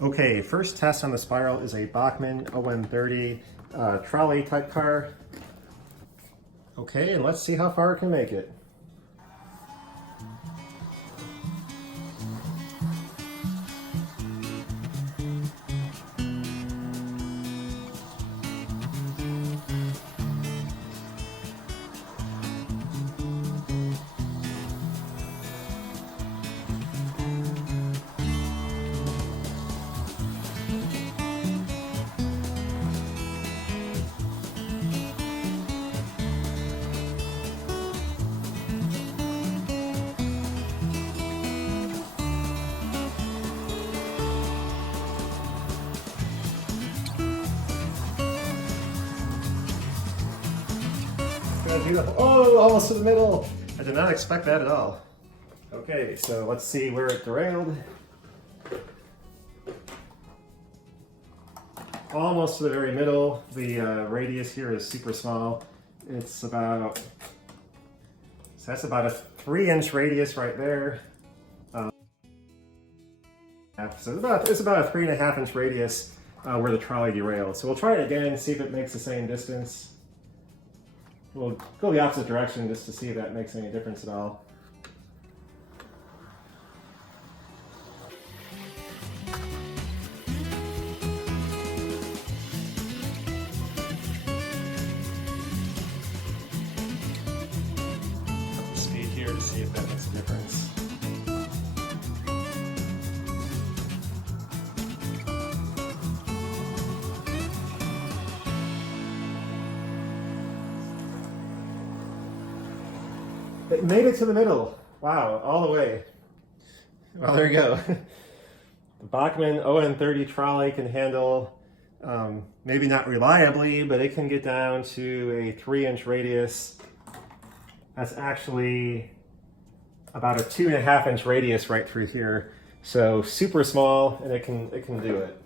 Okay, first test on the spiral is a Bachmann ON30 trolley type car. Okay, and let's see how far it can make it. Beautiful. Oh, almost to the middle. I did not expect that at all. Okay, so let's see where it derailed. Almost to the very middle. The radius here is super small. It's about, so that's about a 3-inch radius right there. So it's about a 3.5-inch radius where the trolley derailed. So we'll try it again and see if it makes the same distance. We'll go the opposite direction just to see if that makes any difference at all. Up the speed here to see if that makes a difference. It made it to the middle. Wow, all the way. Well, there you go. The Bachmann ON30 trolley can handle, maybe not reliably, but it can get down to a 3-inch radius. That's actually about a 2.5-inch radius right through here. So super small, and it can do it.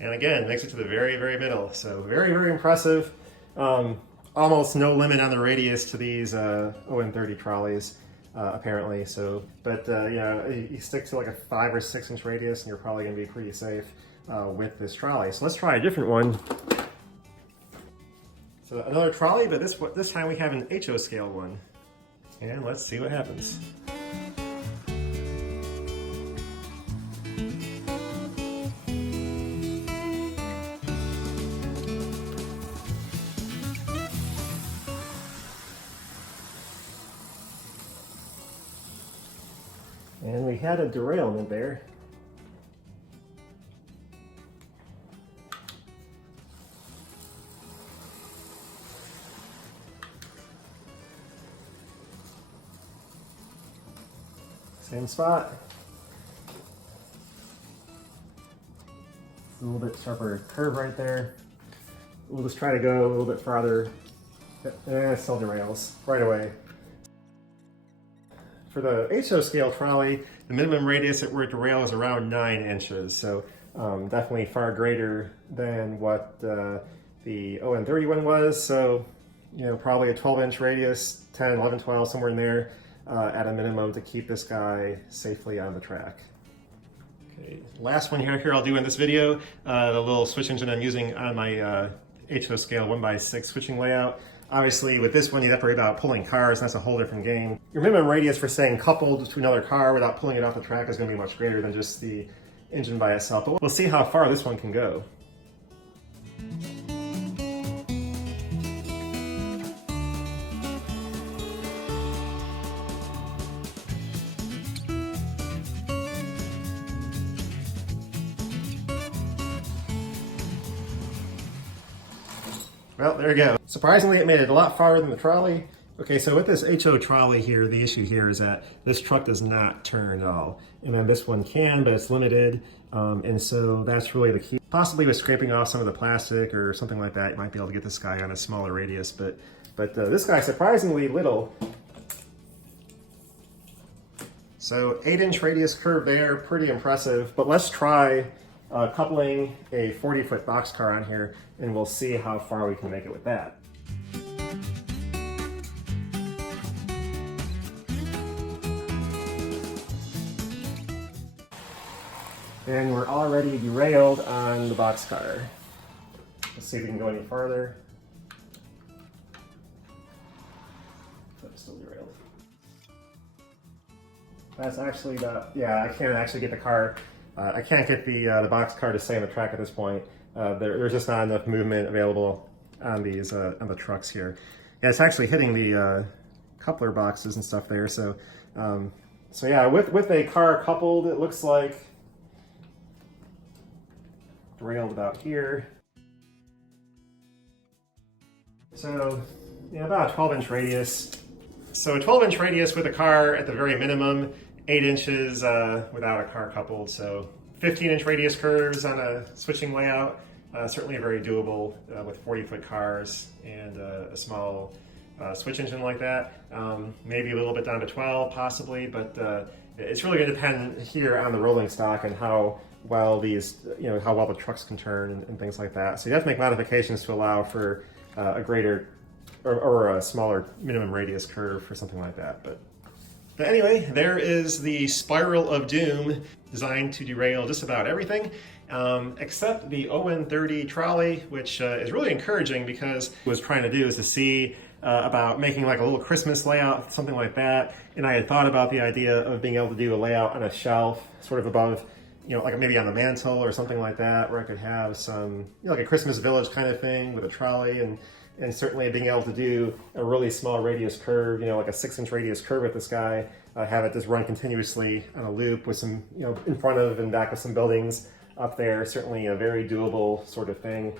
And again, makes it to the very, very middle. So very, very impressive. Almost no limit on the radius to these ON30 trolleys, apparently. So, but yeah, you stick to like a 5 or 6-inch radius, and you're probably going to be pretty safe with this trolley. So let's try a different one. So another trolley, but this time we have an HO scale one. And let's see what happens. And we had a derailment there. Same spot. A little bit sharper curve right there. We'll just try to go a little bit farther. It still derails right away. For the HO scale trolley, the minimum radius at where it derails is around 9 inches. So definitely far greater than what the ON30 one was. So, you know, probably a 12-inch radius, 10, 11, 12, somewhere in there at a minimum to keep this guy safely on the track. Okay, last one here I'll do in this video, the little switch engine I'm using on my HO scale 1x6 switching layout. Obviously, with this one, you have to worry about pulling cars, and that's a whole different game. Your minimum radius for staying coupled to another car without pulling it off the track is going to be much greater than just the engine by itself. But we'll see how far this one can go. Well, there you go. Surprisingly, it made it a lot farther than the trolley. Okay, so with this HO trolley here, the issue here is that this truck does not turn at all. And then this one can, but it's limited. And so that's really the key. Possibly with scraping off some of the plastic or something like that, you might be able to get this guy on a smaller radius. But this guy's surprisingly little. So 8-inch radius curve there, pretty impressive. But let's try coupling a 40-foot boxcar on here, and we'll see how far we can make it with that. And we're already derailed on the boxcar. Let's see if we can go any farther. Oh, still derailed. That's actually yeah, I can't actually get the car. I can't get the boxcar to stay on the track at this point. There's just not enough movement available on these on the trucks here. Yeah, it's actually hitting the coupler boxes and stuff there. So yeah, with a car coupled, it looks like derailed about here. So, yeah, about a 12-inch radius. So a 12-inch radius with a car at the very minimum, 8 inches without a car coupled. So 15-inch radius curves on a switching layout, certainly very doable with 40-foot cars and a small switch engine like that. Maybe a little bit down to 12 possibly, but it's really going to depend here on the rolling stock and how well these, how well the trucks can turn and things like that. So you have to make modifications to allow for a greater or a smaller minimum radius curve for something like that. But anyway, there is the spiral of doom designed to derail just about everything, except the ON30 trolley, which is really encouraging because what I was trying to do is to see about making like a little Christmas layout, something like that. And I had thought about the idea of being able to do a layout on a shelf, sort of above, like maybe on the mantle or something like that, where I could have some, like a Christmas village kind of thing with a trolley, and certainly being able to do a really small radius curve, like a 6-inch radius curve with this guy, have it just run continuously on a loop with some, in front of and back of some buildings up there. Certainly a very doable sort of thing.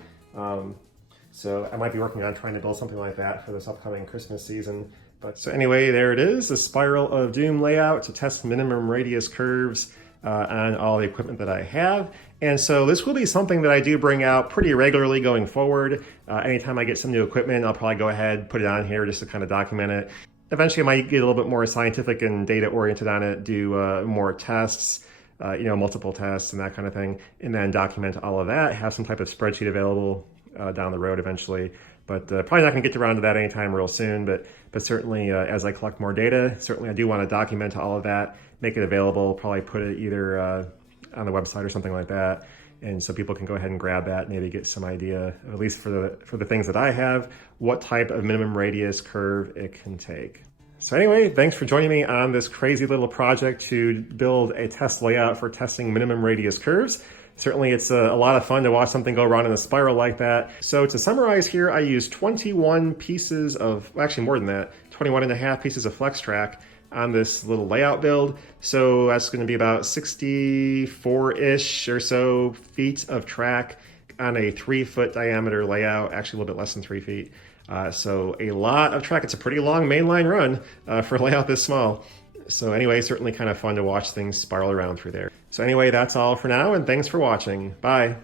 So I might be working on trying to build something like that for this upcoming Christmas season. But so anyway, there it is, the spiral of doom layout to test minimum radius curves on all the equipment that I have. And so this will be something that I do bring out pretty regularly going forward. Anytime I get some new equipment, I'll probably go ahead, put it on here just to kind of document it. Eventually I might get a little bit more scientific and data oriented on it, do more tests, multiple tests and that kind of thing, and then document all of that, have some type of spreadsheet available down the road eventually. But probably not going to get around to that anytime real soon, but certainly as I collect more data, certainly I do want to document all of that, make it available, probably put it either on the website or something like that, and so people can go ahead and grab that, maybe get some idea, at least for the things that I have, what type of minimum radius curve it can take. So anyway, thanks for joining me on this crazy little project to build a test layout for testing minimum radius curves. Certainly it's a lot of fun to watch something go around in a spiral like that. So to summarize here, I used 21 pieces of, well, actually more than that, 21 and a half pieces of flex track on this little layout build. So that's going to be about 64-ish or so feet of track on a 3-foot diameter layout, actually a little bit less than 3 feet. So a lot of track. It's a pretty long mainline run for a layout this small. So anyway, certainly kind of fun to watch things spiral around through there. So anyway, that's all for now, and thanks for watching. Bye.